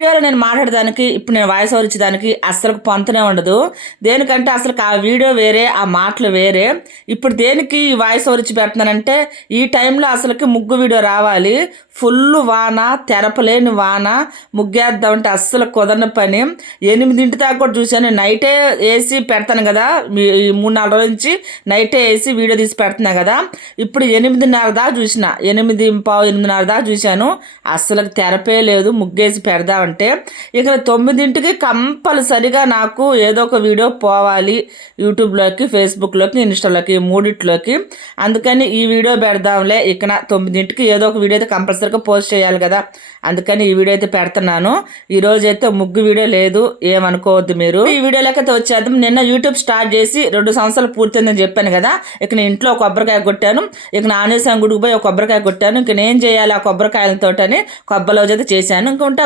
వీడియోలో నేను మాట్లాడడానికి ఇప్పుడు నేను వాయిస్ ఓవర్ ఇచ్చేదానికి అస్సలు పొంతనే ఉండదు. దేనికంటే అసలు ఆ వీడియో వేరే, ఆ మాటలు వేరే. ఇప్పుడు దేనికి ఈ వాయిస్ ఓవర్ ఇచ్చి పెడుతున్నానంటే ఈ టైంలో అసలుకి ముగ్గు వీడియో రావాలి. ఫుల్ వాన, తెరపలేని వాన, ముగ్గేద్దామంటే అస్సలు కుదరని పని. 8 దాకా కూడా చూశాను. నైటే వేసి పెడతాను కదా, ఈ 3-4 రోజుల నుంచి నైటే వేసి వీడియో తీసి పెడుతున్నా కదా. ఇప్పుడు 8:30 దాకా చూసిన, 8:15, 8:30 దాకా చూశాను. అస్సలు తెరపే లేదు. ముగ్గేసి పెడదాం అంటే ఇక 9కి కంపల్సరిగా నాకు ఏదో ఒక వీడియో పోవాలి యూట్యూబ్లోకి, ఫేస్బుక్లోకి, ఇన్స్టాలోకి, మూడిట్లోకి. అందుకని ఈ వీడియో పెడదాంలే, ఇక 9కి ఏదో ఒక వీడియో అయితే కంపల్సరిగా పోస్ట్ చేయాలి కదా, అందుకని ఈ వీడియో అయితే పెడుతున్నాను. ఈరోజు అయితే ముగ్గు వీడియో లేదు, ఏమనుకోవద్దు మీరు. ఈ వీడియోలోకి అయితే వచ్చేద్దాం. నిన్న యూట్యూబ్ స్టార్ట్ చేసి 2 సంవత్సరాలు పూర్తయిందని చెప్పాను కదా. ఇక నేను ఇంట్లో కొబ్బరికాయ కొట్టాను. ఇక ఆంజనేయ గుడికి పోయి ఒక కొబ్బరికాయ కొట్టాను. ఇంక నేను చేయాలి ఆ కొబ్బరికాయలతోటని కొబ్బరి రోజు అయితే చేశాను. ఇంకా ఉంటా.